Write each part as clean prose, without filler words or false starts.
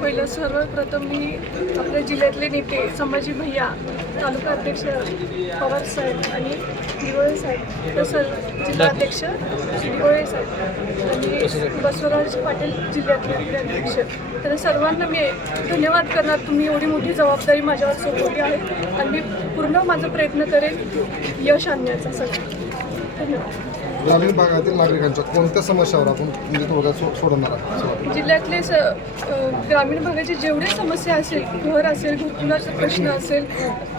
पहिलं सर्वप्रथम मी आपल्या जिल्ह्यातले नेते संभाजी भैया, तालुका अध्यक्ष पवार साहेब आणि दिगोळे साहेब, तसंच जिल्हाध्यक्ष दिगोळे साहेब आणि बसवराज पाटील जिल्ह्यातले अध्यक्ष, तर सर्वांना मी धन्यवाद करणार. तुम्ही एवढी मोठी जबाबदारी माझ्यावर सोपवली आहे आणि मी पूर्ण माझा प्रयत्न करेन यश आणण्याचा. सगळं धन्यवाद. ग्रामीण भागातील नागरिकांच्या कोणत्या समस्यावर आपण म्हणजे थोडं सोडवणार आहात? जिल्ह्यातले ग्रामीण भागाचे जेवढे समस्या असेल, घर असेल, घरकुलाचा प्रश्न असेल,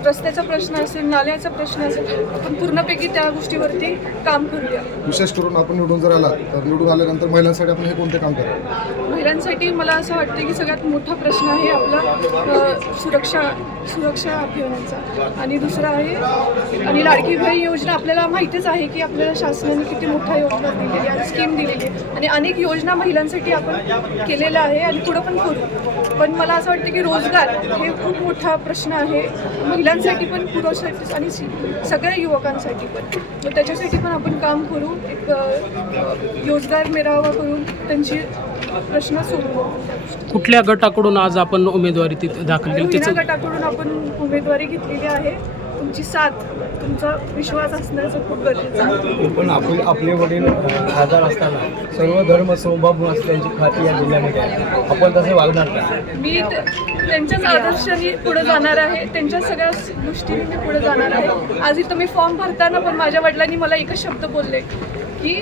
रस्त्याचा प्रश्न असेल, नाल्याचा प्रश्न असेल, आपण पूर्णपैकी त्या गोष्टीवरती काम करूया. विशेष करून आपण निवडून जर आलात तर निवडून आल्यानंतर महिलांसाठी आपण हे कोणते काम कराल? महिलांसाठी मला असं वाटतं की सगळ्यात मोठा प्रश्न आहे आपला सुरक्षा अभियानाचा, आणि दुसरा आहे आणि लाडकी बहीण योजना. आपल्याला माहितीच आहे की आपल्याला शासनाने किती मोठा योजना दिलेली आहे, स्कीम दिलेली आहे आणि अनेक योजना महिलांसाठी आपण केलेल्या आहे आणि पुढं पण करू. पण मला असं वाटतं की रोजगार हे खूप मोठा प्रश्न आहे महिलांसाठी पण, पुरुषांसाठी आणि सगळ्या युवकांसाठी पण. तर त्याच्यासाठी पण आपण काम करू, एक रोजगार मेळावा करून त्यांची प्रश्न सोडवू. कुठल्या गटाकडून आज आपण उमेदवारी दाखल केली? गटाकडून आपण उमेदवारी घेतलेली आहे. तुमची साथ, तुमचा विश्वास असण्याचं खूप गरजेचं आहे. पण आपले वडील खासदार असताना सर्व धर्म समभाव असल्याची खाती या जिल्ह्यामध्ये आहे. आपण तसे वागणार का? मी त्यांच्याच आदर्शाने पुढे जाणार आहे, त्यांच्या सगळ्या गोष्टीने मी पुढे जाणार आहे. आज इथं मी फॉर्म भरताना पण माझ्या वडिलांनी मला एकच शब्द बोलले की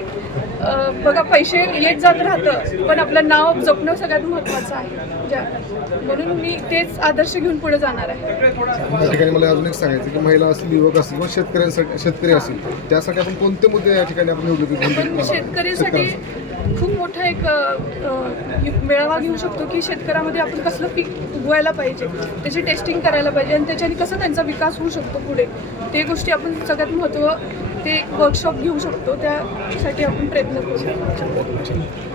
बघा, पैसे येत जात राहतं पण आपलं नाव जपणं सगळ्यात महत्त्वाचं आहे. म्हणून मी तेच आदर्श घेऊन पुढे जाणार आहे. या ठिकाणी मला अजून एक सांगायचं की महिला असतील, युवक असतील किंवा शेतकरी असतील, त्यासाठी आपण कोणते मुद्दे या ठिकाणी आपण निवडणुकीत पण शेतकऱ्यासाठी खूप मोठा एक मेळावा घेऊ शकतो की शेतकऱ्यामध्ये आपण कसलं पीक उगवायला पाहिजे, त्याची टेस्टिंग करायला पाहिजे आणि त्याच्याने कसं त्यांचा विकास होऊ शकतो पुढे, ते गोष्टी आपण सगळ्यात महत्त्व ते वर्कशॉप घेऊ शकतो. त्यासाठी आपण प्रयत्न करू शकतो.